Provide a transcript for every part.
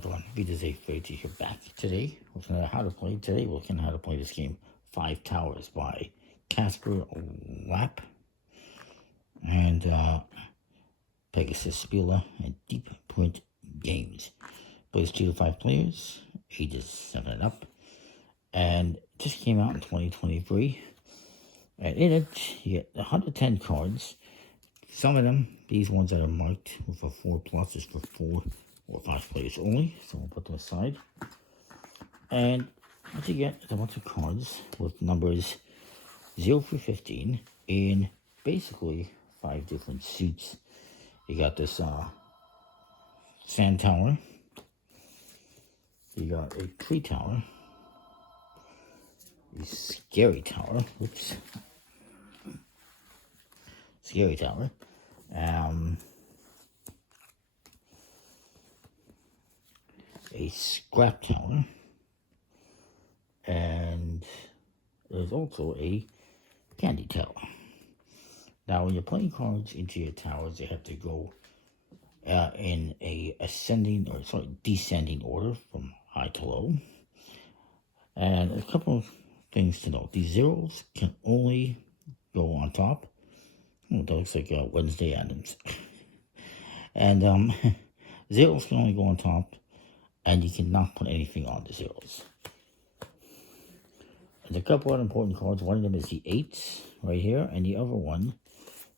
another one. Vita's 8th grade teacher back today. We're looking at how to play. Today we're looking at how to play this game, 5 Towers by Casper Lapp and Pegasus Spieler and Deep Print Games. Plays 2 to 5 players, ages 7 and up, and just came out in 2023. And in it, you get 110 cards. Some of them, these ones that are marked with a 4+ is for 4 or 5 players only, so we'll put them aside. And what you get is a bunch of cards with numbers 0 through 15 in basically 5 different suits. You got this sand tower, you got a tree tower, a scary tower, scary tower, a scrap tower, and there's also a candy tower. Now, when you're playing cards into your towers, they have to go in a descending order from high to low. And a couple of things to note: these zeros can only go on top. Oh, that looks like Wednesday Addams. And zeros can only go on top, and you cannot put anything on the zeros. There's a couple of important cards. One of them is the 8 right here, and the other one,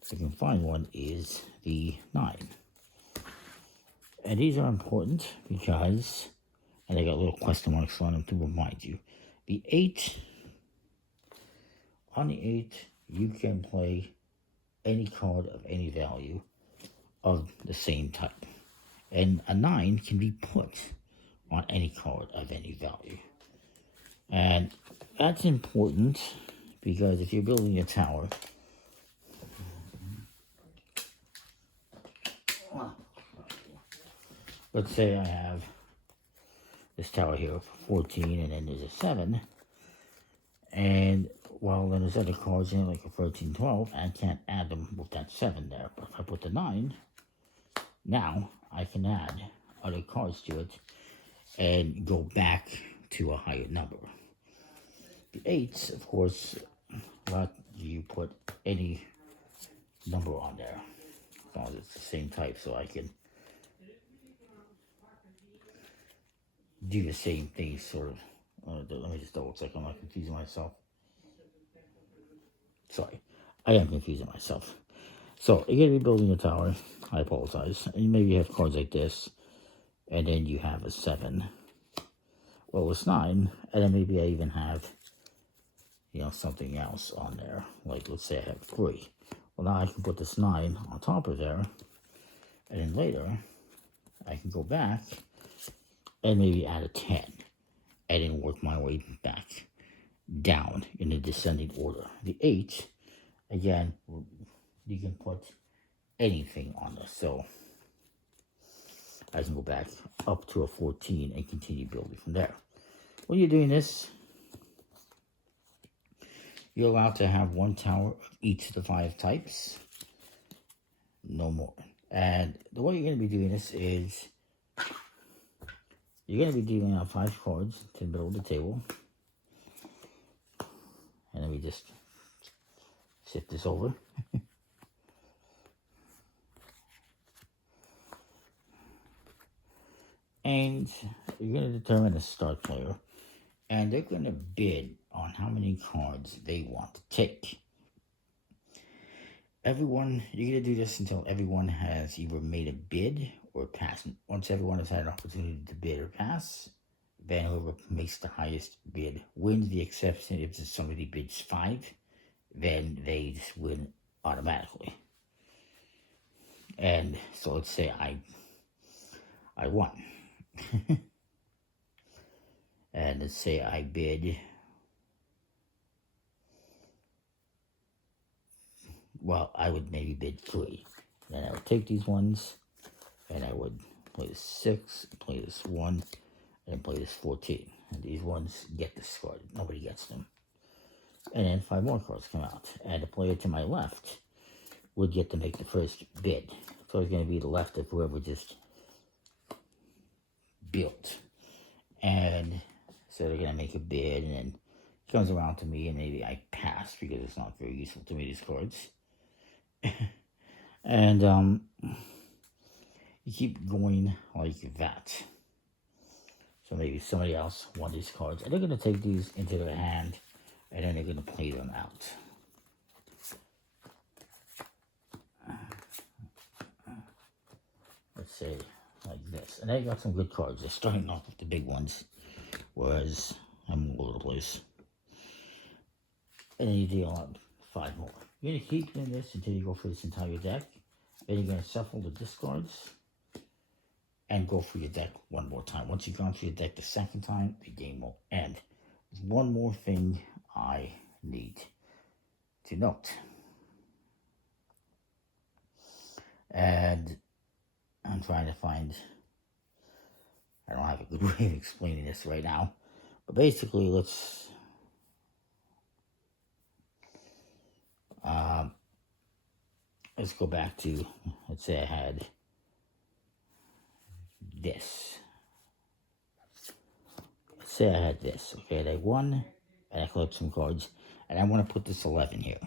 if I can find one, is the 9. And these are important because, and they got little question marks on them to remind you, the 8, on the 8, you can play any card of any value of the same type. And a 9 can be put on any card of any value. And that's important because if you're building a tower, let's say I have this tower here for 14 and then there's a 7. And well, then there's other cards in it like a 13, 12. I can't add them with that 7 there. But if I put the 9, now I can add other cards to it and go back to a higher number. The 8s, of course, let you put any number on there. As long as it's the same type, so I can do the same thing, sort of. Let me just double check, I'm not confusing myself. Sorry, I am confusing myself. So, you're going to be building a tower. I apologize. And maybe you have cards like this, and then you have a 7. Well, it's 9, and then maybe I even have, something else on there. Like, let's say I have 3. Well, now I can put this 9 on top of there, and then later, I can go back and maybe add a 10, and then work my way back down in the descending order. The 8, again, you can put anything on this. So I can go back up to a 14 and continue building from there. When you're doing this, you're allowed to have 1 tower of each of the 5 types. No more. And the way you're going to be doing this is you're going to be dealing out 5 cards to the middle of the table. And then we just shift this over. And you're going to determine the start player. And they're going to bid on how many cards they want to take. You're going to do this until everyone has either made a bid or passed. Once everyone has had an opportunity to bid or pass, then whoever makes the highest bid wins. The exception, if somebody bids 5, then they just win automatically. And so let's say I won. And let's say I bid, well, I would maybe bid 3. Then I would take these ones, and I would play this 6, play this 1, and play this 14. And these ones get discarded. Nobody gets them. And then 5 more cards come out. And the player to my left would get to make the first bid. So it's going to be the left of whoever just built. And so they're gonna make a bid, and then it comes around to me, and maybe I pass because it's not very useful to me, these cards. And you keep going like that. So maybe somebody else won these cards, and they're gonna take these into their hand, and then they're gonna play them out. Let's say like this, and they got some good cards. They're starting off with the big ones, whereas I'm all over the place. And then you deal out 5 more. You're gonna keep doing this until you go through this entire deck. Then you're gonna shuffle the discards and go through your deck one more time. Once you've gone through your deck the second time, the game will end. There's one more thing I need to note. And I'm trying to find, I don't have a good way of explaining this right now, but basically let's go back to, let's say I had this. Let's say I had this, okay, and I won, and I collected some cards, and I want to put this 11 here.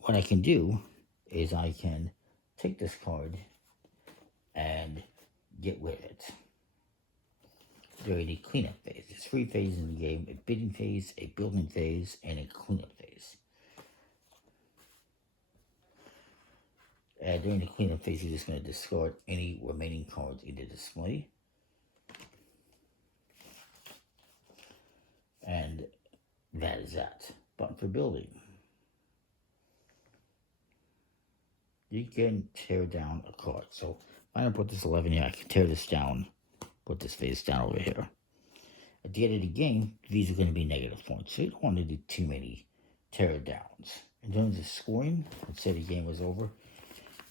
What I can do is I can take this card and get rid of it during the cleanup phase. There's 3 phases in the game: a bidding phase, a building phase, and a cleanup phase. And during the cleanup phase, you're just going to discard any remaining cards in the display. And that is that. But for building, you can tear down a card. So if I don't put this 11 here, I can tear this down, put this face down over here. At the end of the game, these are going to be negative points. So you don't want to do too many tear downs. In terms of scoring, let's say the game was over,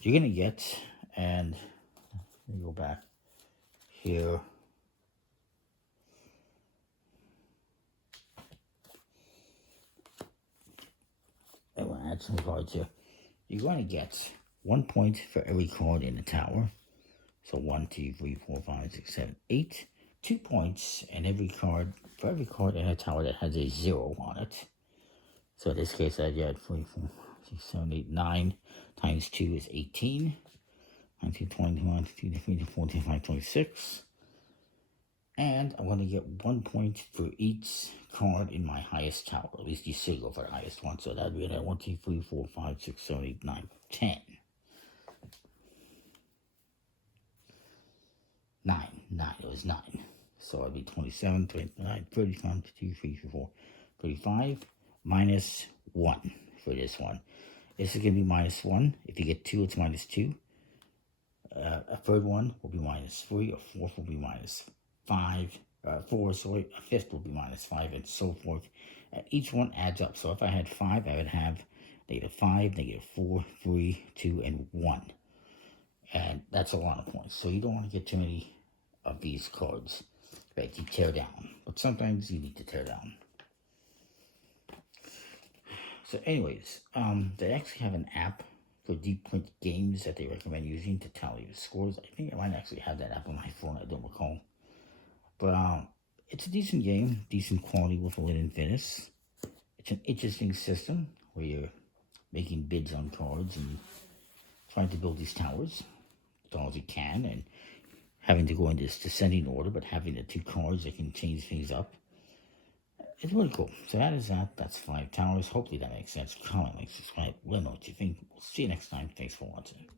you're going to get, and let me go back here. I want to add some cards here. You're going to get 1 point for every card in the tower. So 1, 2, 3, 4, 5, 6, 7, 8. 2 points in every card, for every card in a tower that has a 0 on it. So in this case, I had 3, 4, 6, 7, 8, 9 times 2 is 18. 19, 21, 22, 23, 24, 25, 26. And I'm going to get 1 point for each card in my highest tower. At least you should go for the highest one. So that would be 1, 2, 3, 4, 5, 6, 7, 8, 9, 10. 9. It was 9. So it'd be 27, 29, 35, 32, 34, 35, minus 1 for this one. This is going to be minus 1. If you get 2, it's minus 2. A third one will be minus 3. A fourth will be minus 5. 4, sorry. A fifth will be minus 5, and so forth. Each one adds up. So if I had 5, I would have negative 5, negative 4, 3, 2, and 1. And that's a lot of points. So you don't want to get too many of these cards that you tear down. But sometimes you need to tear down. So anyways, they actually have an app for deep print games that they recommend using to tally the scores. I think I might actually have that app on my phone. I don't recall. But it's a decent game, decent quality with a linen finish. It's an interesting system where you're making bids on cards and trying to build these towers as long as you can, and having to go in this descending order, but having the 2 cards that can change things up. It's really cool. So that is that. That's 5 towers. Hopefully that makes sense. Comment, like, subscribe. Let me know what you think. We'll see you next time. Thanks for watching.